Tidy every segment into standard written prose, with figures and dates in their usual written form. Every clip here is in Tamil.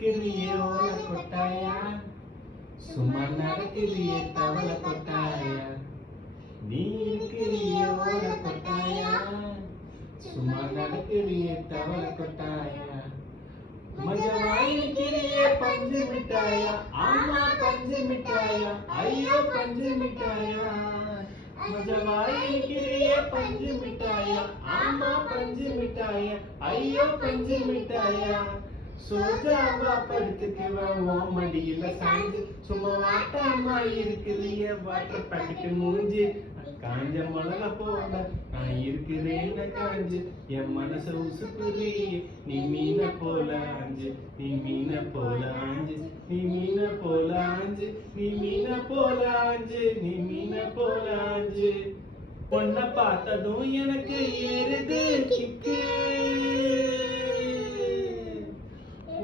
இருக்கிறியே ஓல கொட்டாயா, சும்மா நடக்கிறியே தவள கொட்டாயா. நீ இருக்கிறியே ஓல கொட்டாயா, சும்மா நடக்கிறியே தவள கொட்டாயா. மஜவாயிருக்கிறியே பஞ்சு மிட்டாயா, ஆமா பஞ்சு மிட்டாயா, ஐயோ பஞ்சு மிட்டாயா. மஜவாயிருக்கிறியே பஞ்சு மிட்டாயா, ஆமா பஞ்சு மிட்டாயா, ஐயோ பஞ்சு மிட்டாயா. சோஜாவா படுத்துக்குவேன் உன் மடியில சாஞ்சு, சும்மா வாட்டாமா இருக்கிறிய வாட்டர் பாக்கெட் மூஞ்சி. காஞ்ச மிளகா போல நான் இருக்கிறேன்னு காஞ்சு, என் மனச உசுப்புறியே நீ மீன போல ஆஞ்சு, நீ மீன போல ஆஞ்சு, நீ மீன போல ஆஞ்சு, நீ மீன போல ஆஞ்சு, நீ மீன போல ஆஞ்சு. பொண்ண பார்த்ததும் எனக்கு ஏறுது கிக்கு,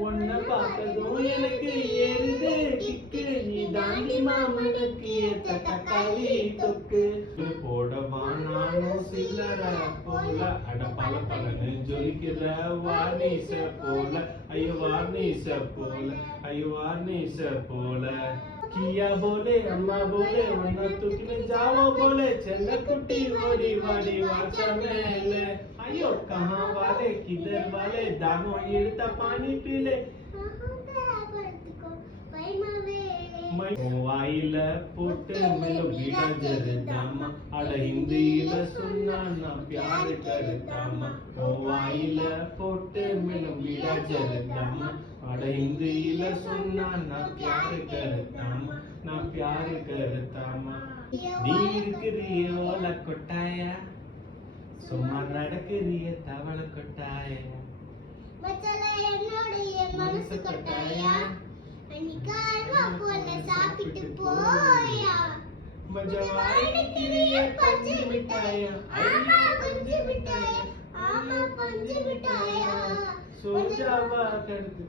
உன்னை பார்த்ததும் எனக்கு ஏறுது கிக்கு. நீ தாண்டி மாமனுக்கு ஏத்த தக்காளி தொக்கு. போடவா நானும் சில்லற போல, அட பல பலன்னு ஜொலிக்கிற வார்னிச போல, ஐயோ வார்னிச போல, ஐயோ வார்னிச போல. किया बोले अम्मा बोले वरना तूने जाओ बोले, चल कुटी ओडी वाडी वाचा मेले. अयो कहाँ वाले किधर वाले, दागो इड़ता पानी पी ले. வாயில போட்டு மேலும் விட ஜருதாமா, அட ஹிந்தியில சொன்னா நான் प्यार करतामा. வாயில போட்டு மேலும் விட ஜருதாமா, அட ஹிந்தியில சொன்னா நான் प्यार करतामा, நான் प्यार करतामा. நீ இருக்கிறியே ஓல கொட்டாயா, சும்மா நடக்கிறியே தவள கொட்டாயா. மனசு கொட்டாயா, மஜவாயிருக்கிறியே பஞ்சு மிட்டாயா, ஆமா பஞ்சு மிட்டாயா, ஆமா பஞ்சு மிட்டாயா. சோஜாவா படுத்து